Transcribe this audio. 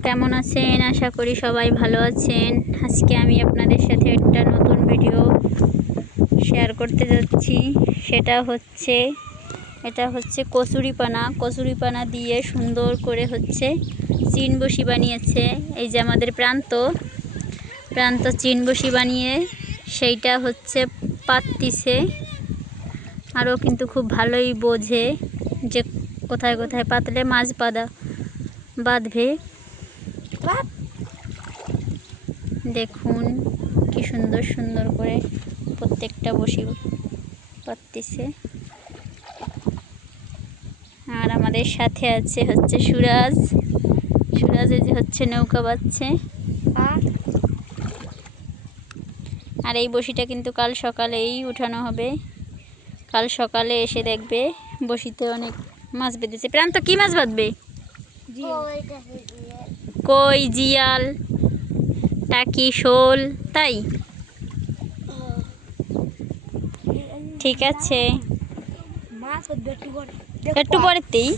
কেমন আছেন? আশা করি সবাই ভালো আছেন। আজকে আমি আপনাদের সাথে একটা নতুন ভিডিও শেয়ার করতে যাচ্ছি। এটা হচ্ছে কচুরিপানা দিয়ে সুন্দর করে হচ্ছে চিনবসি বানিয়েছে। এই যে আমাদের প্রান্ত চিনবসি বানিয়ে সেইটা হচ্ছে পাততিছে। আরও কিন্তু খুব ভালোই বোঝে যে কোথায় কোথায় পাতলে মাছ বাঁধবে। দেখুন কি সুন্দর সুন্দর করে প্রত্যেকটা বসি পাততিছে। আর আমাদের সাথে আছে হচ্ছে সুরাজে যে হচ্ছে নৌকা বাজছে। আর এই বসিটা কিন্তু কাল সকালেই উঠানো হবে। কাল সকালে এসে দেখবে বসিতে অনেক মাছ বেঁধেছে। প্রান্ত কি মাছ বাঁধবে? কই, জিয়াল, টাকি, শোল, তাই? ঠিক আছে, একটু পরেতেই